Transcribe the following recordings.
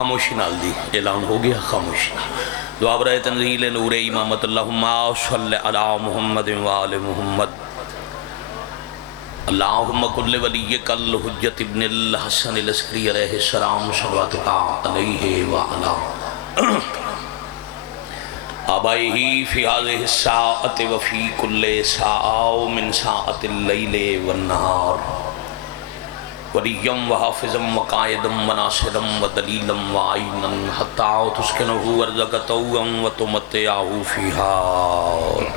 خاموشی نال دی اعلان ہو گیا خاموشی دعا برائے تنزیل نور امامت اللہم صلی علی محمد وآل محمد اللہم کل ولیک الحجت ابن الحسن العسکری علیہ السلام صلواتک علیہ وعلا آبائہی فی هذه الساعة وفی کل ساعة من ساعة اللیل والنہار ولیم وحافظم وقائدم وناصرم ودلیلم وعینن حتی تسکنہو ورزقتوم وتمتعہو فیہا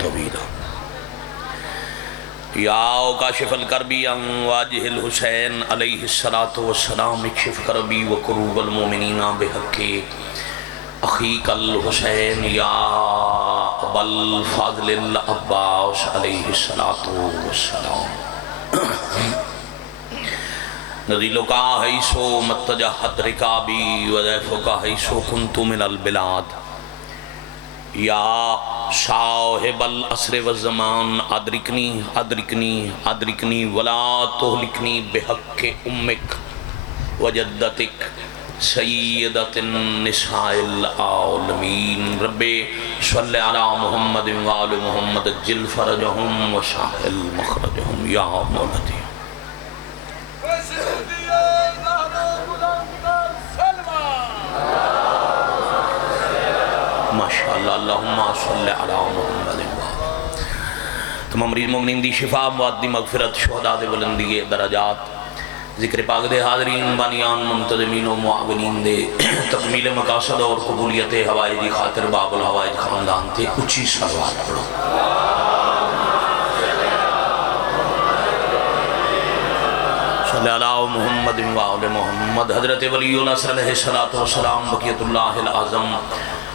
طویلا یا کاشف الکربی ام واجہ الحسین علیہ السلام اکشف کربی وکروب المومنین بحق اخیق الحسین یا ابا الفاضل العباس علیہ السلام نزیلو کا حیثو متجہت رکابی وذیفو کا حیثو کنتو من البلاد یا صاحب العصر والزمان ادرکنی ادرکنی ادرکنی ولا تہلکنی بحق امک وجدتک سیدت النساء العالمین رب صلی علی محمد وآل محمد جل فرجہم وشاہل مخرجہم یا مولتی ماشاءاللہ اللہم صلی علی محمد تمام مریض مومنین دی شفا معدی مغفرت شہداء دے بلندی درجات ذکر پاک دے حاضرین بانیان منتظمین و معاونین دے تکمیل مقاصد اور قبولیت حوائج دی خاطر باب الحوائج خاندان تے اچھی صلوات پڑھو صلی اللہ محمد وآل محمد حضرت ولی نصر علیہ السلام بقیت اللہ العظم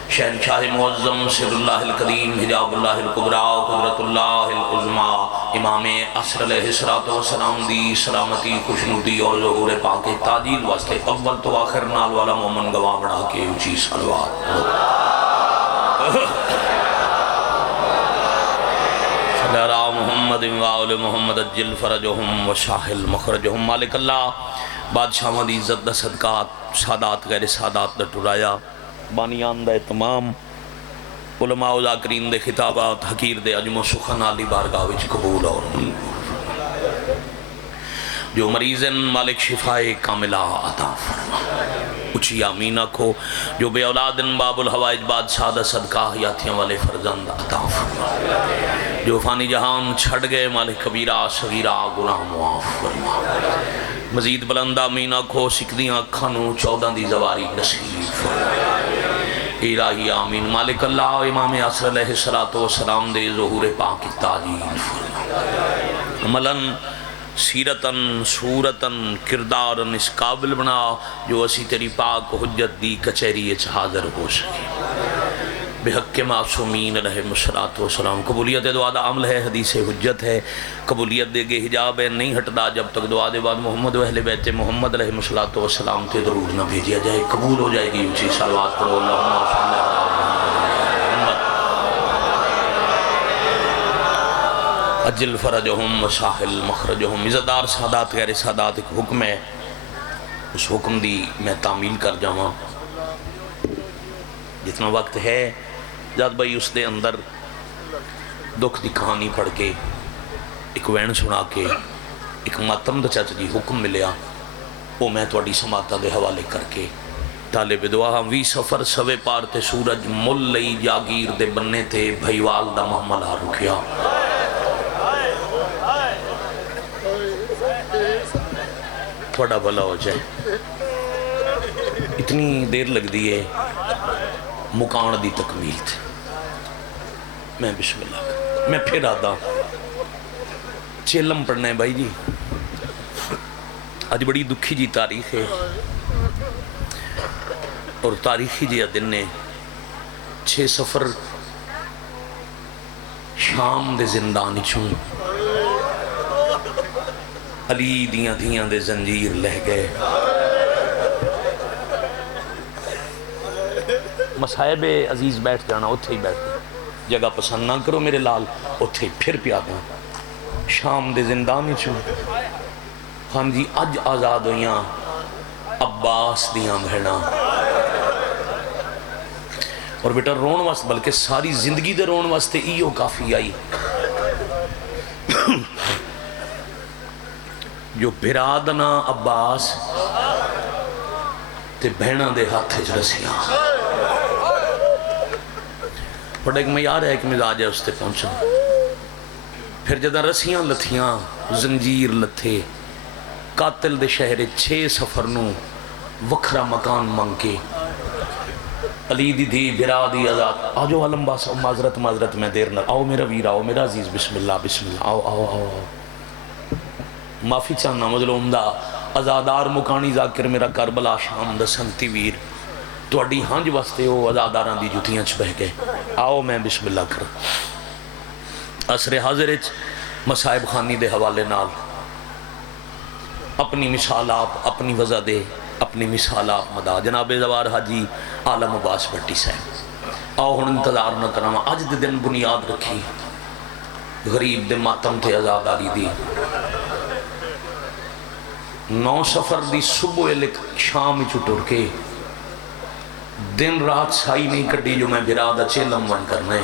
شہنشاہ معظم سر اللہ القدیم حجاب اللہ القبرى قدرت اللہ العظمى امام عصر علیہ السلام دی سلامتی خوشنودی اور ظہور پاک تاجیل واسطے اول تو آخر نال والا مومن گواہ بڑھا کے اونچی صلوات صلی اللہ محمد وآل محمد جل فرجہم وشاہل مخرجہم مالک اللہ بادشاہ مدی عزت دا صدقات سادات غیر سادات دا ٹرایا بانیان دا تمام علماء و ذاکرین دے خطابات حقیر دے عجم و سخن علی بارگاہ وچ قبول اور جو مریضن مالک شفائے کاملہ عطا فرما اچھی آمین آکھو جو بے اولادن باب الحوائج بادشاہ دا صدقہ حیاتیاں والے فرزند عطا فرما جو فانی جہان چھڑ گئے مالک کبیرہ صغیرہ گناہ معاف فرما مزید بلند آمین آکھو سکھدیاں کھانو 14 دی زواری نصیب فرما الہی آمین مالک اللہ امام عصر علیہ السلام دے ظہور پاک تاجیل فرما عملاً سیرتاً صورتاً کرداراً اس قابل بنا جو اسی تیری پاک حجت دی کچھری اچھ حاضر ہو سکے بحق معصومین علیہ السلام قبولیت دعا دا عمل ہے حدیث حجت ہے قبولیت دے گے حجاب ہے نہیں ہٹدا جب تک دعا دے بعد محمد و اہل بیت محمد علیہ السلام تے ضرور نہ بھیجیا جائے قبول ہو جائے گی اونچی صلوات پڑھو اللہم صلی علی محمد اجل فرجہم وساحل مخرجہم عزتدار سادات غیر سادات ایک حکم ہے اس حکم دی میں تعمیل کر جاواں جتنا وقت ہے جات بھائی اس دے اندر دکھ دی کہانی پڑھ کے ایک وین سنا کے ایک ماتم دا چاچا جی حکم ملیا وہ میں توڑی سماعتہ دے حوالے کر کے طالب دعا ہم وی سفر سوے پار تے سورج مل لئی جاگیر دے بننے تے بھائیوال دا محمل آ رکھیا تھوڑا بھلا ہو جائے اتنی دیر لگ دیئے مکان دی تکمیل تھے میں بسم اللہ میں پھر آدھا چیلم پڑھنا ہے بھائی جی آج بڑی دکھی جی تاریخ ہے اور تاریخی جی دن نے 6 سفر شام دے زندانی چھوں علی دیاں دیاں دے زنجیر لہ گئے مسائب عزیز بیٹھ جانا اتھے ہی بیٹھ جگہ پسند نہ کرو میرے لال اتھے پھر پیا دیں شام دے زندانی چھو ہاں جی اج آزاد ہویاں عباس دیاں بھیڑاں اور بیٹا رون واسطے بلکہ ساری زندگی دے رون واسطے ایو کافی آئی جو برادنا عباس تے بہنہ دے ہاتھ رسیاں بڑا ایک معیار ہے ایک مزاج ہے اس تے پہنچا پھر جدہ رسیاں لتھیاں زنجیر لتھے قاتل دے شہر 6 سفر نو وکھرا مکان مانگ کے علی دی دی برا دی آزاد آجو علم باس معذرت میں دیر نہ آؤ میرا ویر آؤ میرا عزیز بسم اللہ آؤ آؤ آؤ آؤ معافی چاہنا مظلوم دا ازادار مکانی ذاکر میرا کربلا شام دا سنتی ویر تو اڈی ہنج واسطے ہو ازاداران دی جوتیاں چھ بہ گئے آؤ میں بسم اللہ کر عصر حاضر مصائب خانی دے حوالے نال اپنی مثال آپ اپنی وضع دے اپنی مثال آپ مدا جناب زوار حاجی عالم عباس بھٹی صاحب آؤ ہن انتظار نہ کرنا اج دے دن بنیاد رکھی غریب دے ماتم تے آزاداری دی 9 سفر دی صبح لکھ شام چٹور کے دن رات سائی نہیں کٹی جو میں برادہ چیلم ون کرنے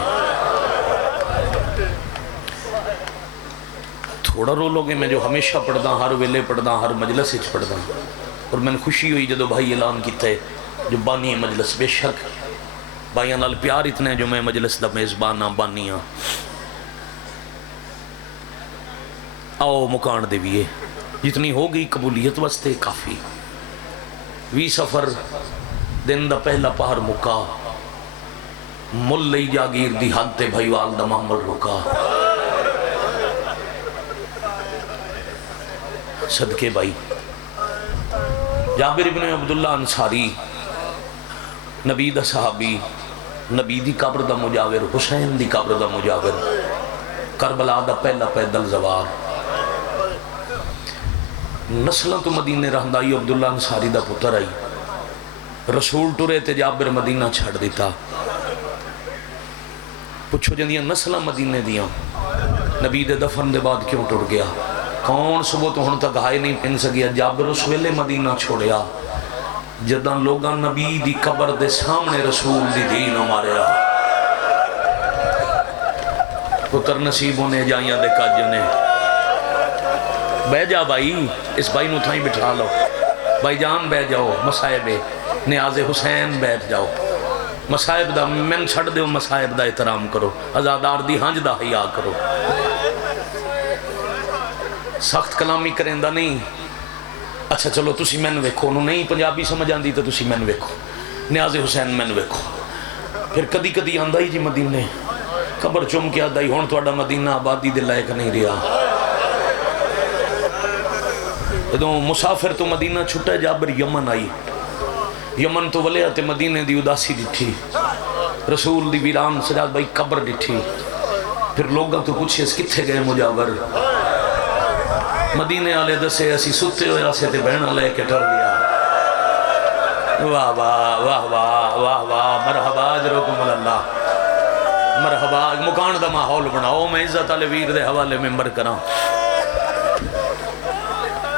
تھوڑا رولو گے میں جو ہمیشہ پڑھدا ہر ویلے پڑھدا ہر مجلس اچ پڑھدا اور میں خوشی ہوئی جدو بھائی اعلان کیتا ہے جو بانی ہے مجلس بے شک بھائیاں نال پیار اتنا ہے جو میں مجلس دا میزبان ہاں بانی ہاں آؤ مکان دے بھی جتنی ہو گئی قبولیت واسطے کافی 20 سفر دن دا پہلا پہر مکا مل لئی جاگیر دی حد تے بھائیوال دا محمل رکا صدقے بھائی جابر ابن عبداللہ انصاری نبی دا صحابی نبی دی قبر دا مجاور حسین دی قبر دا مجاور کربلا دا پہلا پیدل زوار نسلوں تو مدینے رہندائی عبداللہ انصاری دا پتر آئی رسول ٹورے تے جابر مدینہ چھڑ دیتا پوچھو جندیاں نسلہ مدینے دیاں نبی دے دفن دے بعد کیوں ٹر گیا کون صبح تو ہن تک ہائے نہیں پن سکیا جابر اس ویلے مدینہ چھوڑیا جداں لوگاں نبی دی قبر دے سامنے رسول دی دین ماریا پتر نصیبوں نے جائیاں دے کاجوں نے بہ جا بھائی اس بھائی نو تھائیں بٹھا لو بھائی جان بہ جاؤ مصائب نیاز حسین بیٹھ جاؤ مصائب دا من چھڑ دیو مصائب دا احترام کرو ازادار دی ہنج دا حیا کرو سخت کلامی کریں دا نہیں اچھا چلو تسی میں ویکھو نو نہیں پنجابی سمجھ آندی تو تسی میں ویکھو نیاز حسین میں ویکھو پھر کدی کدی آندہ ہی جی مدینے قبر چم کے آدھائی ہون تو اڈا مدینہ آبادی دے لائق نہیں رہا جدوں مسافر تو مدینہ چھٹا جابر یمن آئی یمن تو ولیات مدینے دی اداسی ڈٹھی رسول دی ویران سجاد بھائی قبر ڈٹھی پھر لوگاں تو پوچھے اس کتھے گئے مجاور مدینے آلے دسے اسی ستے ہوئے آسے تے بہنہ لے کے ٹر گیا واہ واہ واہ واہ واہ واہ مرحبا جروکم اللہ مرحبا مکان دا ماحول بناؤ میں عزت علی ویر دے حوالے ممبر کراں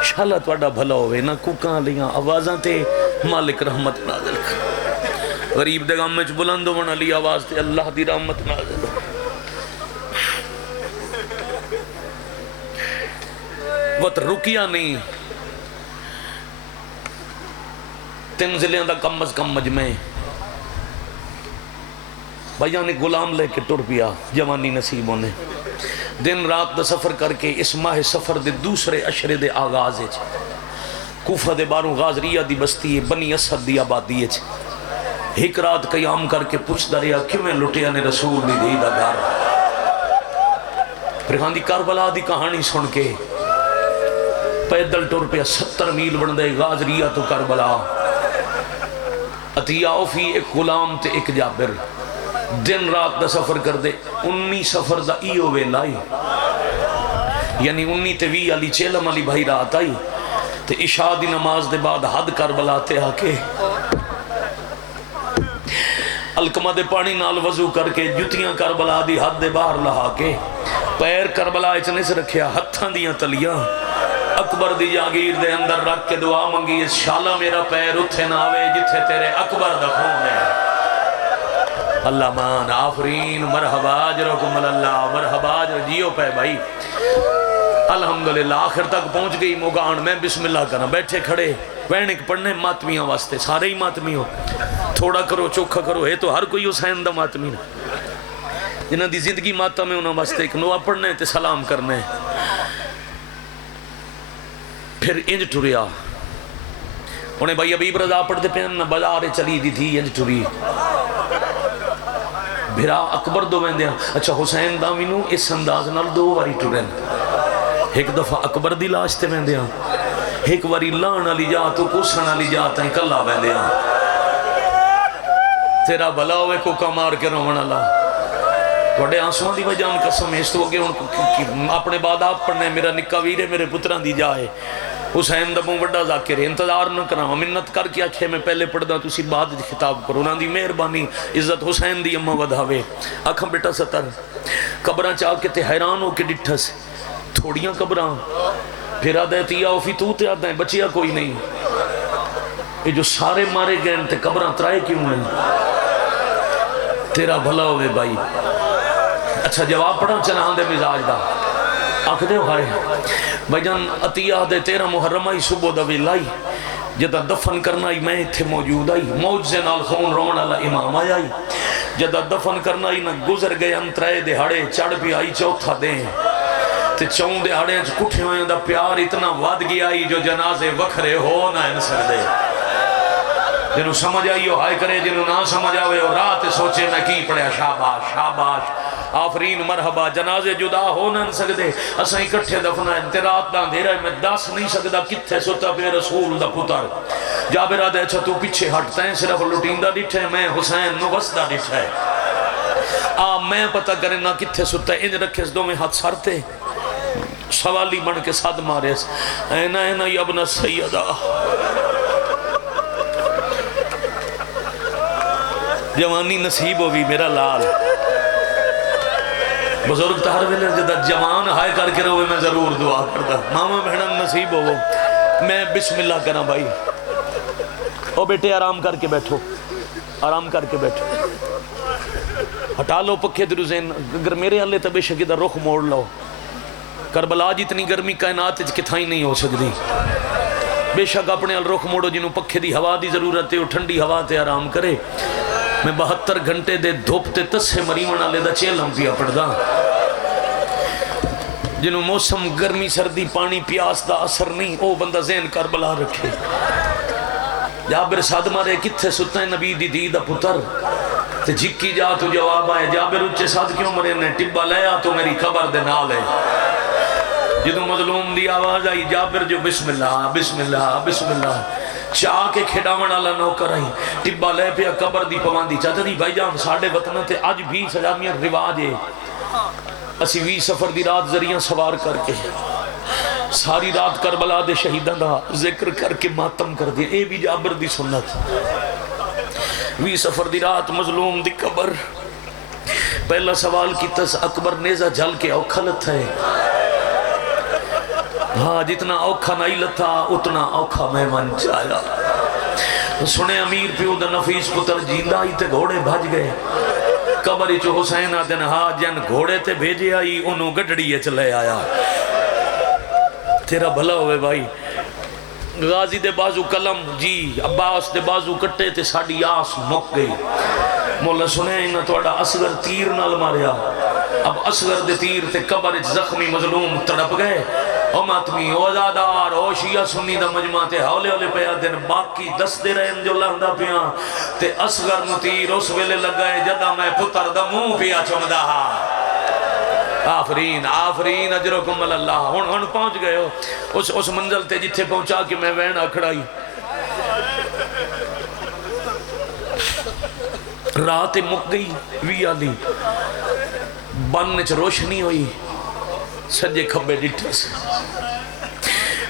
شاللہ توڑا بھلا ہوئے نہ کوکاں لیاں آوازاں تے مالک رحمت نازل کر غریب دے غم وچ بلند ہون والی آواز تے اللہ دی رحمت نازل وقت رکیا نہیں 3 ضلعوں دا کم از کم مجمع بھائیاں نے غلام لے کے ٹر پیا جوانی نصیبوں نے دن رات دا سفر کر کے اس ماہ سفر دے دوسرے اشرے دے آغاز ہے کوفہ دے باروں غازریہ دی بستی ہے بنی اسد دی آبادی ہے ایک رات قیام کر کے پوچھ دریا کیوں میں لٹیا نے رسول دی دی دا گھر پھر دی کربلا دی کہانی سن کے پیدل ٹور پہ 70 میل بن دے غازریہ تو کربلا عطیہ فی ایک غلام تے ایک جابر دن رات دا سفر کر دے 19 سفر دا ایو ویلائی یعنی 19 تے 20 علی چیلم علی بھائی رات آئی تے عشاء دی نماز دے بعد حد کربلا تے آکے الکمہ دے پانی نال وضو کر کے جتیاں کربلا دی حد دے باہر لہا کے پیر کربلا اچنے سے رکھیا ہتھاں دیاں تلیاں اکبر دی جاگیر دے اندر رکھ کے دعا منگی اس شالہ میرا پیر اتھے نہ آوے جتھے تیرے اکبر دا خون ہے اللہ مان آفرین مرحبا جرکم اللہ مرحبا جیو پہ بھائی الحمدللہ آخر تک پہنچ گئی موگان میں بسم اللہ کرنا بیٹھے کھڑے وینک پڑھنے ماتمیاں واسطے سارے ہی ماتمی ہو تھوڑا کرو چوکھا کرو ہے تو ہر کوئی حسین دا ماتمی جنہ دی زندگی ماتم ہے انہوں واسطے ایک نوہ پڑھنے تے سلام کرنے پھر انج ٹریا انہیں بھائی حبیب رضا پڑھتے پہن بازارے چلی دی تھی انج ٹری بھرا اکبر دو ویندے اچھا حسین دامینو اس انداز نال دو واری ٹرین ایک دفعہ اکبر دی لاش تے ویندے ایک واری لان علی جا تو پوسن علی جا تائیں کلا ویندے تیرا بھلا ہوئے کو کمار کے رومن اللہ وڈے آنسوان دی وجہ ان قسم ہے اس تو کہ اپنے بعد آپ پڑھنے میرا نکا ویرے میرے پتران دی جائے حسین دبوں وڈا ذاکر انتظار نہ کرنا منت کر کے آکھے میں پہلے پڑھ دا تو اسی بعد خطاب کرو انہاں دی مہربانی عزت حسین دی امہ ودھاوے اکھم بیٹا ستر قبران چاہ کے تے حیران ہو کے ڈٹھا سے تھوڑیاں قبران پھر آدھے تیا اوفی تو تے آدھے بچیا کوئی نہیں یہ جو سارے مارے گئے تے قبران ترائے کیوں نہیں تیرا بھلا ہوئے بھائی اچھا جواب پڑھا چنہاں دے مزاج دا آکھ دے ہو ہائے بھائی جان عطیہ دے 13 محرم آئی صبح دا ویلائی جدہ دفن کرنا ہی میں تھے موجود آئی موجزے نال خون رونا اللہ امام آئی جدہ دفن کرنا ہی نہ گزر گئے انترائے دے ہڑے چڑھ بھی آئی چوتھا دیں تے چون دے ہڑے کٹھے ہوئے دا پیار اتنا واد گیا آئی جو جنازے وکھرے ہو نہ انسر دے جنہوں سمجھ آئی ہو ہائے کرے جنہوں نہ سمجھ آوے اور رات سوچے میں کی پڑے شاباش شاباش آفرین مرحبا جنازے جدا ہو نہ سکدے اساں اکٹھے دفنا انترات دان دے رہے میں دس نہیں سکدا کتھے سوتا پہ رسول دا پتر جابر آدھے اچھا تو پیچھے ہٹتا ہے صرف لٹیندہ ڈٹھے میں حسین نو وسدہ ڈٹھے میں پتہ کریں نہ کتھے سوتا ہے انج رکھے اس دو میں ہاتھ سرتے سوالی بن کے صد مارے اینا اینا یابن سیدہ جوانی نصیب ہوئی میرا لال بزرگ تہر ویلے جدہ جوان ہائے کر کے روئے میں ضرور دعا کرتا ماما بہنم نصیب ہو میں بسم اللہ کرنا بھائی او بیٹے آرام کر کے بیٹھو آرام کر کے بیٹھو ہٹا لو پکھے دروزین اگر میرے اللہ تبے شکیدہ رخ موڑ لو کربلا جتنی گرمی کائنات کتھائی نہیں ہو سکتی بے شک اپنے رخ موڑو جنہوں پکھے دی ہوا دی ضرورت ہے ٹھنڈی ہوا تے آرام کرے میں 72 گھنٹے دے دھوپتے تسے مریمنا لے دا چیلم پیا پڑھ دا جنہوں موسم گرمی سردی پانی پیاس دا اثر نہیں او بندہ ذہن کربلا رکھے جابر صاد مارے کتھے ستا ہے نبی دی دی دا پتر تے جھکی جا تو جواب آئے جابر اچھے صاد کیوں مرے نے ٹبا لیا تو میری خبر دے نال ہے جدوں مظلوم دی آواز آئی جابر جو بسم اللہ بسم اللہ بسم اللہ چاہ کے کھڑاون والا نوکر آئی ٹبا لے پیا قبر دی پواندی چاہتا دی بھائی جان ساڑھے وطنہ تے آج بھی سلامیہ رواج ہے اسی وی سفر دی رات ذریعہ سوار کر کے ساری رات کربلا دے شہیدان دا ذکر کر کے ماتم کر دیا اے بھی جابر دی سنت وی سفر دی رات مظلوم دی قبر پہلا سوال کی تس اکبر نیزہ جھل کے اوکھلت ہے ہاں جتنا اوکھا نہیں لتا اتنا اوکھا میں من چاہیا سنے امیر پیو دا نفیس پتر جیندہ ہی تے گھوڑے بھج گئے قبری چو حسین آدن ہاں جن گھوڑے تے بھیجے آئی انہوں گڑڑیے چلے آیا تیرا بھلا ہوئے بھائی غازی دے بازو کلم جی عباس دے بازو کٹے تے ساڑی آس مک گئی مولا سنے انہا توڑا اصغر تیر نال ماریا اب اصغر دے تیر تے قبر زخمی مظلوم تڑپ گئے او ماتمی او ازادار او شیعہ سنی دا مجمع تے ہولے ہولے پیا دن باقی دس دے رہے جو لہندہ پیا تے اصغر نتیر اس ویلے لگائے جدہ میں پتر دا منہ پیا چمدہ آفرین آفرین اجرکم اللہ ہن پہنچ گئے ہو اس منزل تے جتھے پہنچا کہ میں وین اکھڑائی رات مک گئی وی آلی بن چ روشنی ہوئی سجے کھبے ڈٹھے سے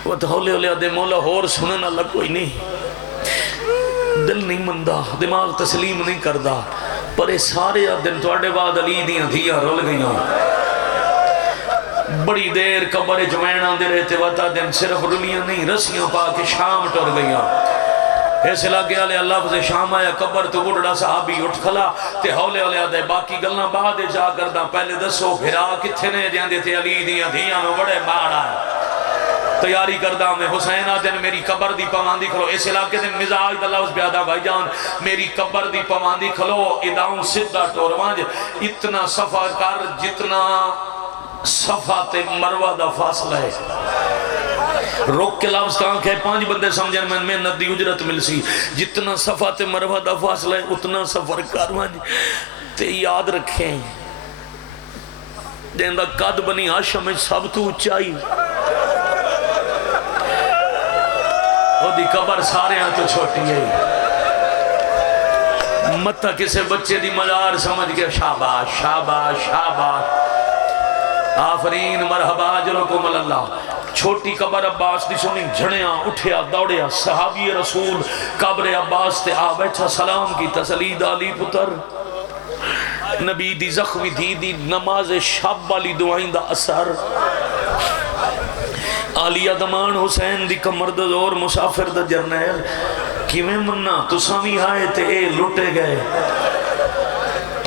وہ تو ہولے ہولے آدھے مولا ہور سنن اللہ کوئی نہیں دل نہیں مندہ دماغ تسلیم نہیں کردہ پر یہ سارے آدھن توڑے بعد علی دیاں دھیاں رول گئیاں بڑی دیر قبر جمعین آندے رہتے وطا دن صرف رلیاں نہیں رسیاں پا کے شام ٹر گئیاں اس علاقے والے اللہ سے شام آیا قبر تو بڑھڑا صحابی اٹھ کھلا تے ہولے ہولے آدھے باقی گلنا بعد جا کردہ پہلے دسو بھرا کتھے نے جاندے تھے علی دیاں دھیاں نو بڑے باڑ آئے تیاری کردہ میں حسین آدھے میری قبر دی پواندی کھلو اس علاقے دے مزاج دا لفظ بیادہ بھائی جان میری قبر دی پواندی کھلو اداؤں سدھا ٹوروانج اتنا صفحہ کر جتنا صفحہ تے مروہ دا فاصلہ ہے روک کے لفظ کہاں کہ 5 بندے سمجھن میں ندی اجرت مل سی جتنا صفحہ تے مروہ دا فاصلہ ہے اتنا سفر کروانج تے یاد رکھیں دیندہ قد بنی ہاشم سب تو اونچائی وہ دی قبر سارے ہاں تو چھوٹی ہے متہ کسے بچے دی مزار سمجھ کے شاباش شاباش شاباش آفرین مرحبا اجرکم اللہ چھوٹی قبر عباس دی سنی جھڑیاں اٹھیا دوڑیا صحابی رسول قبر عباس تے آ بیٹھا سلام کی تسلید علی پتر نبی دی زخمی دی نماز شب والی دعائیں دا اثر آلیہ دمان حسین دی کمر دا زور مسافر دا جرنیل کیویں مننا تو سامی آئے تے اے لٹے گئے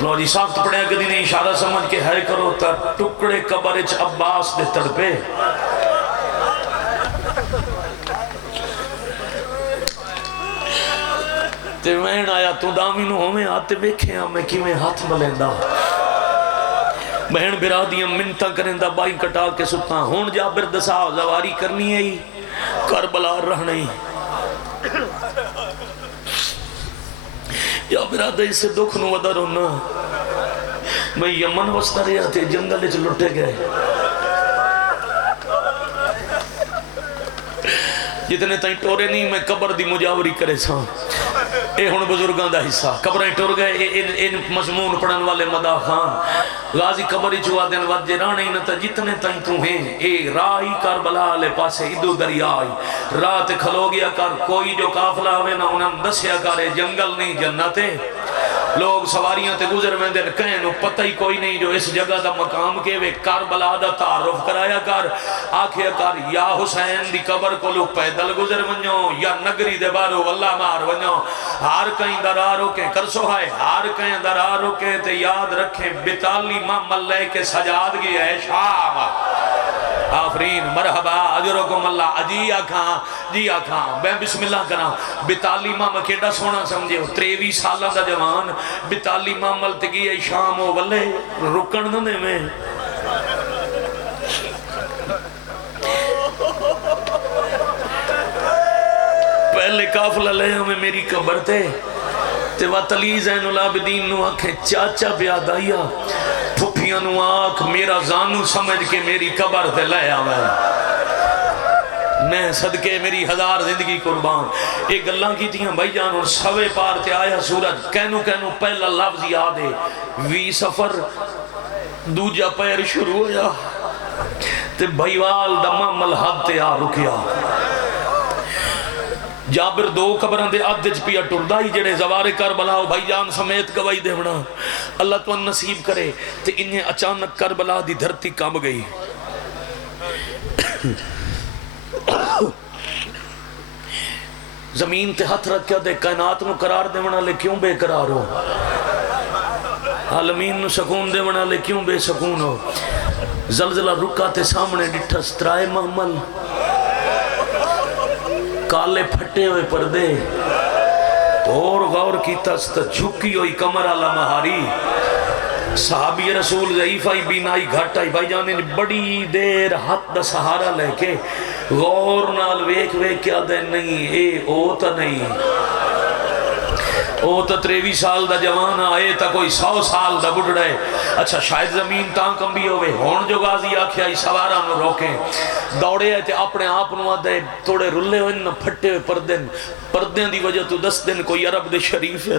لو جی ساخت پڑھیا کدی نے اشارہ سمجھ کے ہے کرو تا ٹکڑے قبر اچ عباس دے تڑپے تے میں آیا تو دامینو ہمیں آتے بیکھے ہیں میں کیویں ہاتھ ملیندہ بہن برا دیاں منتہ کرندہ بائی کٹا کے ستا ہون جابر دسا زواری کرنی ہے ہی کربلا رہنے ہی یا برا دے اسے دکھ نو ودر ہونا میں یمن وستا رہا تھے جنگل اچھ لٹے گئے جتنے تائیں ٹورے نہیں میں قبر دی مجاوری کرے ساں اے ہن بزرگاں دا حصہ قبریں ٹور گئے ان مضمون پڑھن والے مدا خان غازی قبری چوا دن وجہ رانے نہ تا جتنے تائیں تو ہیں اے راہی کربلا لے پاسے ادو دریائی رات کھلو گیا کر کوئی جو قافلہ ہوئے نہ انہاں دسیا کرے جنگل نہیں جنتے لوگ سواریاں تے گزر میں دن کہیں نو پتہ ہی کوئی نہیں جو اس جگہ دا مقام کے وے کربلا دا تعارف کرایا کر آکھیا کر یا حسین دی قبر کو لو پیدل گزر ونجو یا نگری دے بارو اللہ مار ونجو ہار کہیں درارو کے کرسو ہے ہار کہیں درارو کے تے یاد رکھیں بتالی محمد لے کے سجاد گیا ہے شام آفرین مرحبا اجرکم اللہ جی آکھاں میں بسم اللہ کرا بتالی ماں کیڑا سونا سمجھے 23 سالہ دا جوان بتالی ماں ملتگی ہے شام ہو ولے رکن دنے میں پہلے قافلہ لے ہمیں میری قبر تے وطلی زین العابدین نو آنکھیں چاچا بیادائیا پھپیاں نو آنکھ میرا زانو سمجھ کے میری قبر تے لے آوے میں صدقے میری 1000 زندگی قربان ایک اللہ کی تیاں بھائی جان اور سوے پار تے آیا سورج کہنو پہلا لفظ یاد ہے وی سفر دوجا پیر شروع ہویا تے بھائیوال دمہ ملحد تے آ رکیا جابر 2 قبران دے عدج پیا ٹردائی جڑے زوار کربلا بھائی جان سمیت گواہی دیونا اللہ تو نصیب کرے تے انہیں اچانک کربلا دی دھرتی کام گئی زمین تے ہاتھ رکھ کیا دے کائنات نو قرار دیونا لے کیوں بے قرار ہو عالمین نو سکون دیونا لے کیوں بے سکون ہو زلزلہ رکا تے سامنے ڈٹھا سترائے محمل کالے پھٹے ہوئے پردے اور غور کی تست جھکی ہوئی کمر اللہ مہاری صحابی رسول ضعیفائی بینائی گھٹائی بھائی جانے بڑی دیر ہاتھ دا سہارا لے کے غور نال ویک کیا دے نہیں اے او تا نہیں او تا 23 سال دا جوان آئے تا کوئی 100 سال دا بڑھڑے اچھا شاید زمین تاں کم بھی ہوئے ہون جو غازی آکھیا ہی سوارا نو روکیں دوڑے آئے تے اپنے آپ نو آدھے توڑے رلے ہوئے نہ پھٹے ہوئے پردیں دی وجہ تو 10 دن کوئی عرب دے شریف ہے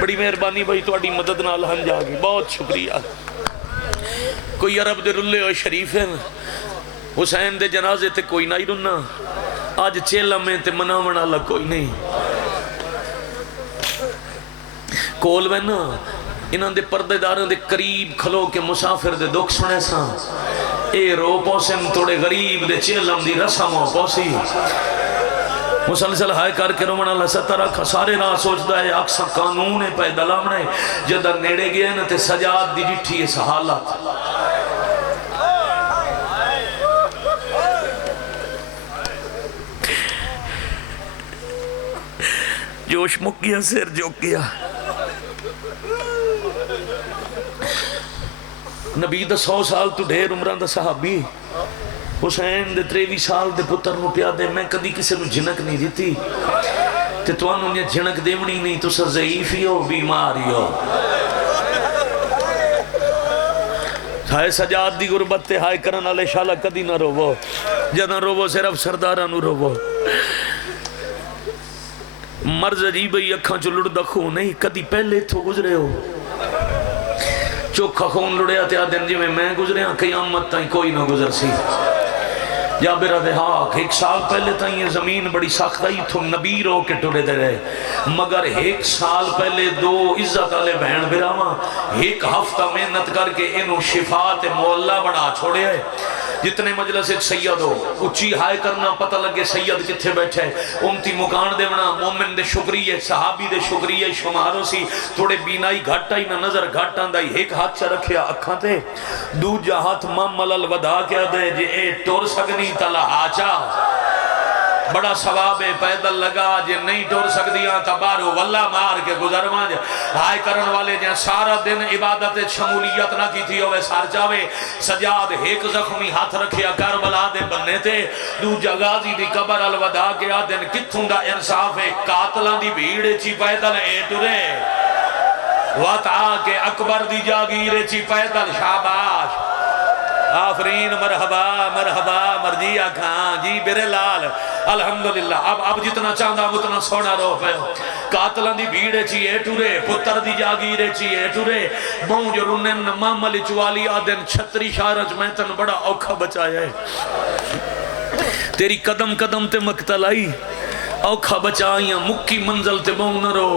بڑی مہربانی بھائی تو اڈی مدد نال ہن جاگی بہت شکریہ کوئی عرب دے رلے ہوئے شریف ہے حسین دے جنازے تے کوئی نہیں رننا آج چیلہ میں تے منامنا اللہ کوئی نہیں کول میں نا انہاں دے پردے داروں دے قریب کھلو کے مسافر دے دکھ سنے ساں اے رو پوسن توڑے غریب دے چیلم دی رسم ہو پوسی مسلسل ہائے کر کے رومنا لسطہ رکھا سارے راہ سوچ دا ہے اکسا قانون ہے پیدل آمنے جدہ نیڑے گئے نا تے سجاد دی جٹھی اس حالت جوش مک گیا سیر جوک گیا نبی دا 100 سال تو ڈھیر عمران دا صحابی حسین دے 23 سال دے پتر نو پیادے میں کدی کسی نو جھنک نہیں دیتی تے تو انہوں نے جھنک دیونی نہیں تو سا ضعیفی ہو بیماری ہو ہائے سجاد دی غربت تے ہائے کرن والے شالا کدی نہ روو جداں روو صرف سرداراں نو روو مرض عجیب ہی اکھاں چو لڑ دکھو نہیں کدی پہلے تھو گزرے ہو چوکھا خون لڑیا تیا دن جی میں گزرے ہاں قیامت تائیں کوئی نہ گزر سی جابر دے حاق 1 سال پہلے تائیں یہ زمین بڑی سخت آئی تھو نبی رو کے ٹوڑے دے رہے مگر 1 سال پہلے 2 عزت والے بہن براما 1 ہفتہ محنت کر کے انہوں شفاعت مولا بڑا چھوڑے ہے جتنے مجلس ایک سید ہو اچھی ہائے کرنا پتہ لگے سید کتھے بیٹھے امتی مکان دے بنا مومن دے شکریہ صحابی دے شکریہ شمارو سی تھوڑے بینائی گھٹا ہی نہ نظر گھٹا اندائی 1 ہاتھ چا رکھیا اکھاں تے دوجا ہاتھ مامل الوداع کیا دے جے اے ٹور سکنی تلا آچا بڑا ثواب پیدل لگا جے نہیں ٹور سکدیاں تبارو واللہ مار کے گزر مانج ہائے کرن والے جہاں سارا دن عبادت شمولیت نہ کی تھی ہوئے سار جاوے سجاد 1 زخمی ہاتھ رکھیا کربلا دے بننے تے دوجا غازی دی قبر الوداع کے آدن کتھوں دا انصاف ہے قاتلان دی بھیڑے چی پیدل اے ٹرے وطا کے اکبر دی جاگیرے چی پیدل شاباش آفرین مرحبا مرحبا مرجیہ کھان جی برے لال الحمدللہ اب جتنا چاندہ اتنا سونا رو پہ قاتلان دی بھیڑے چی اے ٹورے پتر دی جاگیرے چی اے ٹورے بہن جو رنن ماملی چوالی آدن 36 شارج میں تن بڑا اوکھا بچایا ہے تیری قدم قدم تے مقتل آئی اوکھا بچائیاں مکی منزل تے بہن نہ رو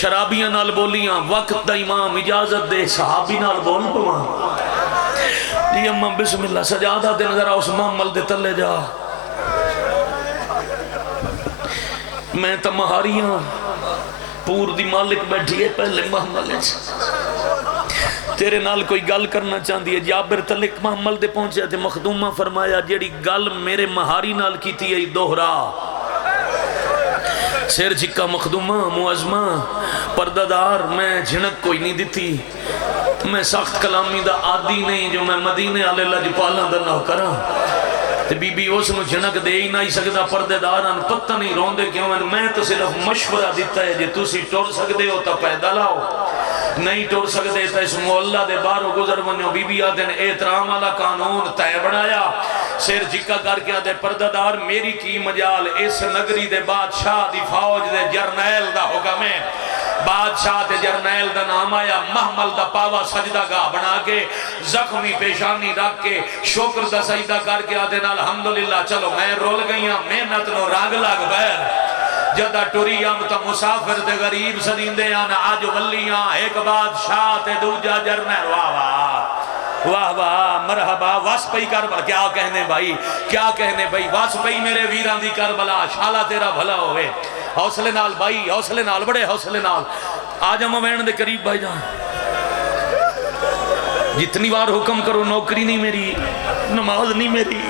شرابیاں نال بولیاں وقت دا امام اجازت دے صحابی نال بول پوان جی اممہ بسم اللہ سجادہ دن ذرا اس مامل دے تلے جا میں تا مہاریاں پور دی مالک بیٹھی ہے پہلے محمل تیرے نال کوئی گل کرنا چاہتی ہے جابر تلک محمل دے پہنچے تھے مخدومہ فرمایا جیڑی گل میرے مہاری نال کی تھی ہے دوہرا سیر جھکا مخدومہ معظمہ پردادار میں جھنک کوئی نہیں دیتی میں سخت کلامی دا عادی نہیں جو میں مدینے آلے لجپالاں دا نہ کرا تے بی بی اس نو جھنک دے ہی نہیں سکتا پردے داران پتہ نہیں روندے کیوں میں تو صرف مشورہ دیتا ہے جے تُسی ٹور سکدے ہو تا پیدا لاؤ نہیں ٹور سکدے تا اس مولا دے بارو گزر منیو بی بی آدن احترام والا قانون تے بڑھایا سیر جکا کر کے آدھے پردادار میری کی مجال اس نگری دے بادشاہ دی فوج دے جرنیل دا حکم ہے بادشاہ تے جرنیل دا نام آیا محمل دا پاوا سجدہ گاہ بنا کے زخمی پیشانی رکھ کے شکر دا سجدہ کر کے آدھے الحمدللہ چلو میں رول گئیاں محنت نو راگ لگ بیر جدہ ٹوری ہم تا مسافر تے غریب سدین دے آنا آج ولیاں ایک بادشاہ تے دوجہ جرنیل واہ واہ واہ واہ مرحبا واسپئی کربلا کیا کہنے بھائی کیا کہنے بھائی واسپئی میرے ویران دی کربلا شالا تیرا بھلا ہوئے حوصلے نال بھائی حوصلے نال بڑے حوصلے نال آج ہم وین دے قریب بھائی جان جتنی بار حکم کرو نوکری نہیں میری نماز نہیں میری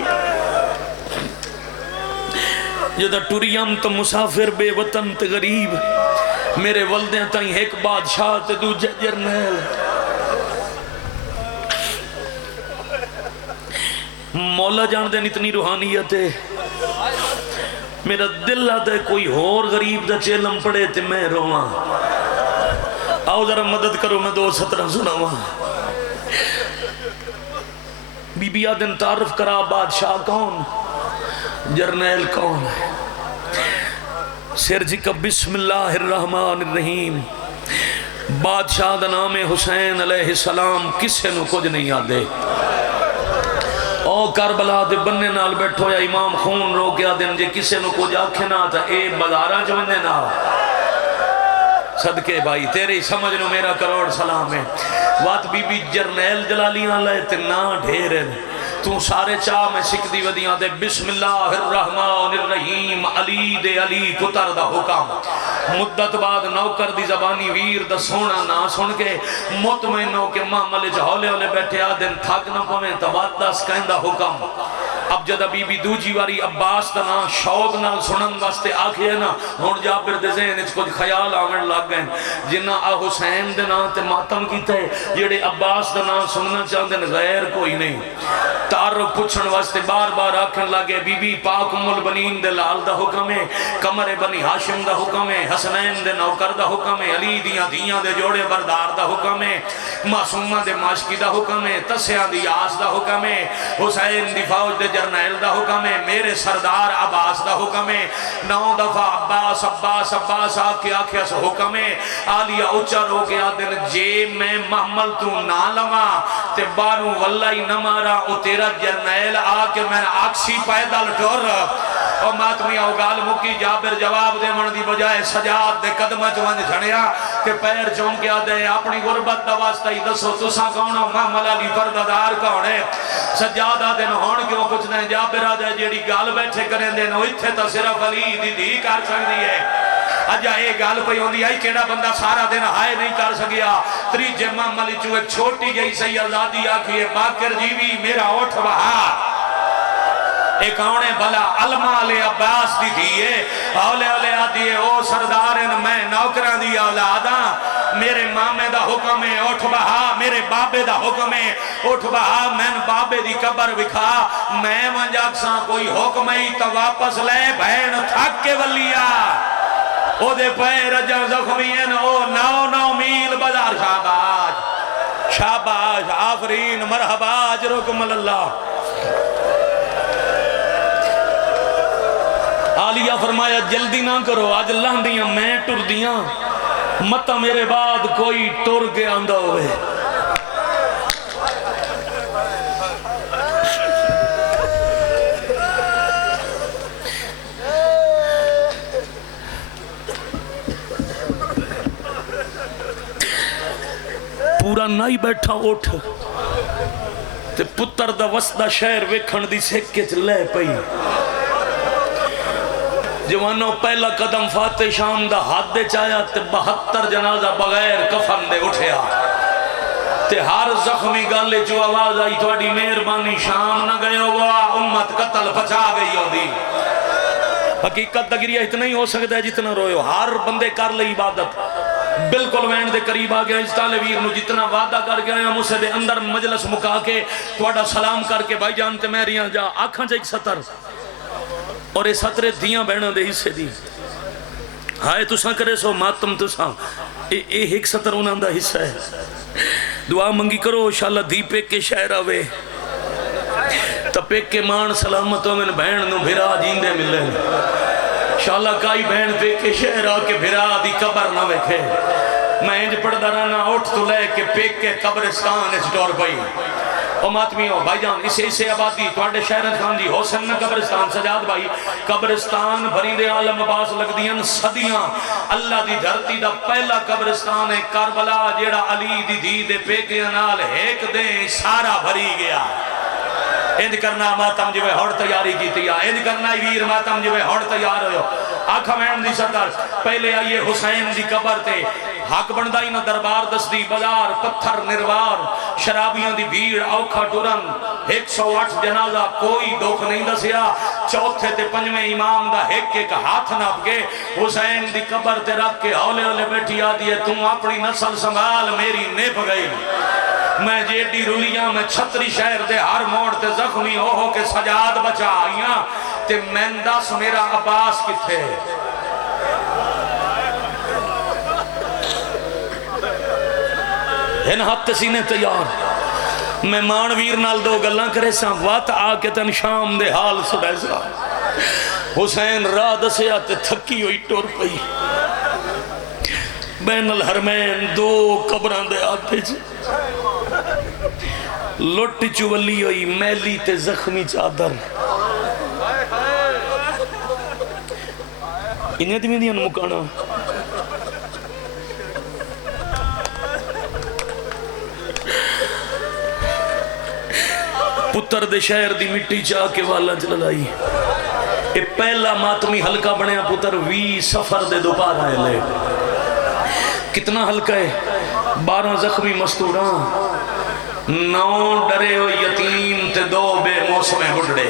جدہ ٹوریم تو مسافر بے وطن تے غریب میرے والدیں تائیں ایک بادشاہ تے دوجہ جرنیل مولا جان دین اتنی روحانیت ہے میرا دل آتا ہے کوئی اور غریب دا چیلم پڑے تے میں رواں آؤ ذرا مدد کرو میں 2:17 سناواں بی بی آدن تعارف کرا بادشاہ کون جرنیل کون سیر جی کا بسم اللہ الرحمن الرحیم بادشاہ دا نام حسین علیہ السلام کسے نو کچھ نہیں آدے او کربلا دے بننے نال بیٹھو یا امام خون رو کیا دن جے کسے نو کچھ آکھے نا تا اے بزارہ جو بننے نا صدقے بھائی تیری سمجھ نو میرا کروڑ سلام ہے وات بی بی جرنیل جلالیاں لے تے نا ڈھیر ہے تو سارے چاہ میں سکھ دی ودیاں دے بسم اللہ الرحمن الرحیم علی دے علی پتر دا حکم مدت بعد نوکر دی زبانی ویر دا سونا نہ سن کے مطمئن ہو کے معاملے ہولے ہولے بیٹھے آدن تھک نہ پویں تبات دس کہیں دا حکم اب جدہ بی بی دوجی واری عباس دا نا شوق نال سنن واسطے آکھے ہے نا ہون جابر دے ذہن اچھ کچھ خیال آمن لگ گئے جنہ حسین دے نا تے ماتم کیتا ہے جڑے عباس دا نا سننا چاہتے غیر کوئی نہیں تعارف پوچھن واسطے بار بار آکھن لگے بی بی پاک ام البنین دے لال دا حکم ہے قمر بنی ہاشم دا حکم ہے حسنین دے نوکر دا حکم ہے علی دیاں دے جوڑے بردار دا حکم ہے معصومہ دے ماشکی دا حکم ہے تسیاں دی آس دا حکم ہے حسین دی فوج دے جرنیل دا حکم ہے میرے سردار عباس دا حکم ہے 9 دفعہ عباس عباس عباس آکے آکھے اس حکم ہے آلیہ اچھا رو کے آدھن جے میں محمل تو نہ لما تے بانو واللہ نہ مارا او تیرا جرنیل آکے میں آکسی پیدل ٹور اور ماتمی اوگال مکی جابر جواب دے من دی بجائے سجاد دے قدمہ جوان جھڑیا کہ پیر چون کے آدھے اپنی غربت دا واسطہ ہی دسو تساں کونو محمل علی پردادار کونے سجاد آدھے ہون کیوں کچھ دیں جابر آدھے جیڑی گال بیٹھے کریں دیں نو اتھے تا صرف علی دی کر سکتی ہے اجا اے گال پہ ہوندی آئی کیڑا بندہ سارا دن ہائے نہیں کر سکیا تری جمع ملی چو ایک چھوٹی گئی سی آزادی آکھئے باکر جیوی میرا اوٹھ بہا ایک آنے بھلا علمہ علی عباس دی دیئے اولے اولے آدھیے او سردارن میں نوکران دی اولادا میرے مامے دا حکم ہے اٹھ بہا میرے بابے دا حکم ہے اٹھ بہا میں بابے دی قبر بکھا میں منجاک ساں کوئی حکم ہی تو واپس لے بہن تھک کے ولیا او دے پیر رجا زخمین او 9 میل بازار شاباش شاباش آفرین مرحبا اجرکم اللہ آلیہ فرمایا جلدی نہ کرو آج اللہ دیاں میں ٹر دیاں مطا میرے بعد کوئی ٹر کے آندہ ہوئے پورا نہیں بیٹھا اٹھ تے پتر دا وسطہ شہر ویکھن دی سکے چ لے پئی جوانوں پہلا قدم فاتح شام دا ہاتھ دے چایا تے 72 جنازہ بغیر کفن دے اٹھیا تے ہر زخمی گالے جو آواز آئی تھوڑی مہربانی شام نہ گئے ہوا امت قتل بچا گئی ہو دی حقیقت دگریہ اتنا ہی ہو سکتا ہے جتنا روئے ہو ہر بندے کر لے عبادت بالکل وین دے قریب آگیا اس طالبیر نو جتنا وعدہ کر گیا ہم اسے دے اندر مجلس مکا کے توڑا سلام کر کے بھائی جانتے میں ریاں جا آنکھاں جا ایک سطر اور یہ سطرے دیاں بہنہ دے حصے دی ہائے تساں کرے سو ماتم تساں ایک سطر انہاں دا حصہ ہے دعا منگی کرو انشاءاللہ دی پہ کے شہر آوے تا پہ کے مان سلامتوں میں بہن نو بھرا جیندے ملے انشاءاللہ کائی بہن پہ کے شہر آ کے بھرا دی قبر نہ ویکھے میں انج پڑھ درانا اٹھ تو لے کے پہ کے قبرستان اس ڈور پئی او ماتمیوں بھائی جان اسے آبادی توڑے شہرت خان دی حسن نہ قبرستان سجاد بھائی قبرستان بھرید عالم عباس لگ دیاں صدیاں اللہ دی دھرتی دا پہلا قبرستان ہے کربلا جیڑا علی دی دی دے پیکے نال ایک دیں سارا بھری گیا اند کرنا ماتم جو ہوڑ تیاری کی تیا اند کرنا ویر ماتم جو ہوڑ تیار ہوئے آنکھا مین دی سطر پہلے آئیے حسین دی قبر تے حق بندائی نہ دربار دستی بازار پتھر نروار شرابیاں دی بھیڑ اوکھا ٹورن 108 جنازہ کوئی دکھ نہیں دسیا چوتھے تے پنجویں امام دا ایک ہاتھ ناپ کے حسین دی قبر تے رکھ کے ہولے ہولے بیٹھی آدھی ہے تم اپنی نسل سنبھال میری نیپ گئی میں جیڈی رولیاں میں چھتری شہر دے ہر موڑ تے زخمی ہو کے سجاد بچا آئیاں تے مندس میرا عباس کتھے ہن ہاتھ سینے تیار میں مانویر نال دو گلاں کرے ساں وات آ کے تن شام دے حال سڑے سا حسین راہ دسیا تے تھکی ہوئی ٹور پئی بین الحرمین 2 قبران دے آتے جی لٹ چولی ہوئی میلی تے زخمی چادر انہیں دیمیں دیاں مکانا پتر دے شہر دی مٹی چاہ کے والا چلائی اے پہلا ماتمی ہلکا بنیا پتر 20 سفر دے دوپار آئے لے کتنا ہلکا ہے 12 زخمی مستوران 9 ڈرے ہو یتیم تے 2 بے موسم بڑھڑے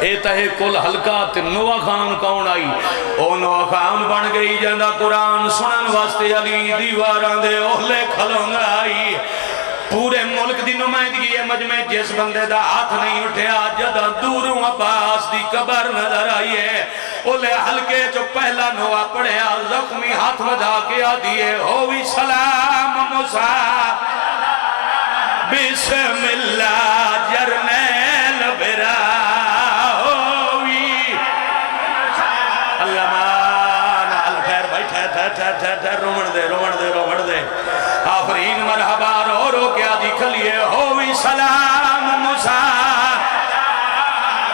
اے تہے کل ہلکا تے نوہ خان کون آئی او نوہ خان بن گئی جندہ قرآن سنن واسطے علی دیواران دے اہلے کھلوں آئی پورے ملک دی نمائندگی ہے مجمع جس بندے دا ہاتھ نہیں اٹھیا جدہ دوروں عباس دی قبر نظر آئی ہے اولے حلقے جو پہلا نوہ پڑھیا زخمی ہاتھ وجہ کیا دیئے ہووی سلام موسیٰ بسم اللہ جرنیل برا ہووی اللہ مانا الخیر بھائی ٹھہر رومن دے آفرین مرحبا رو کیا دیکھ لیے ہووی سلام موسیٰ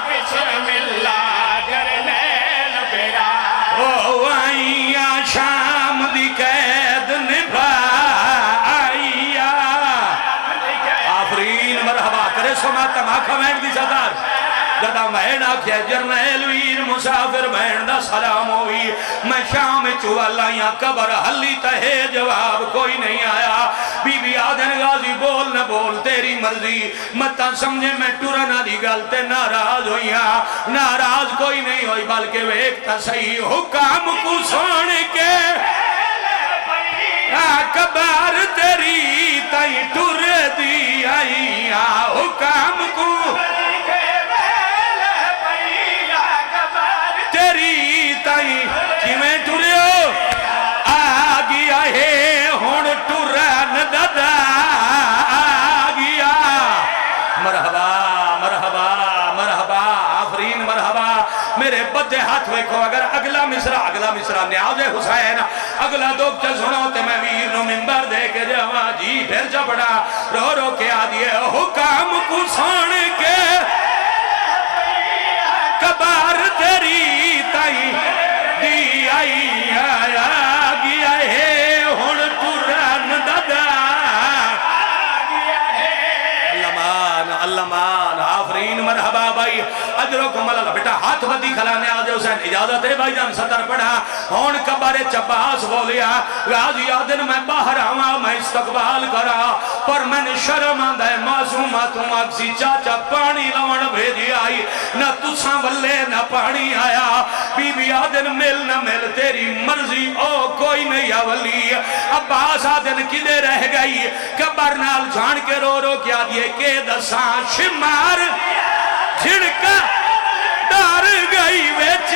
بسم اللہ جرنیل برا او آئیا شام دی قید نبھا آئیا آفرین مرحبا کرے سنا تماکہ وین دی صدار جدہ مہن آکھیا جرنیل ویر مسافر مہن دا سلام ہوئی میں شام چوالا یا قبر حلی تہے جواب کوئی نہیں آیا بی بی آدھن غازی بول نہ بول تیری مرضی متا سمجھے میں ٹورنا دی گلتے ناراض ہوئیا ناراض کوئی نہیں ہوئی بلکہ وہ ایک تا صحیح حکام کو سوڑ کے قبر تیری تائی ٹور دی آئی حکام کو تیری تائی کیویں ٹورے ہو آگیا ہے ہون ٹورن دادا آگیا مرحبا مرحبا مرحبا آفرین مرحبا میرے بدے ہاتھ ویکھو اگر اگلا مصرع نیاز حسین اگلا دوک چل سنو تے میں ویر نو منبر دے کے جاواں جی پھر جا بڑا رو کے آدھئے حکام کو سن کے قبر تیری تائی دی آئی آیا گیا ہے ہون قرآن دادا اللہ مان آفرین مرحبا بھائی اجرو کو ملال بیٹا ہاتھ بدی کھلانے آجے حسین اجازت ہے بھائی جان سطر پڑھا ہون قبر چباس بولیا غازی آدن میں باہر آواں میں استقبال کرا پر میں نے شرم آندھا ہے معصوماتوں اکسی چاچا پانی لون بھیجی آئی نہ تساں ولے نہ پانی آیا بی بی آدن مل نہ مل تیری مرضی او کوئی نہیں اولی عباس آدن کدے رہ گئی قبر نال جھان کے رو کیا دیئے کہ دساں شمار چھڑکا ڈار گئی ویچ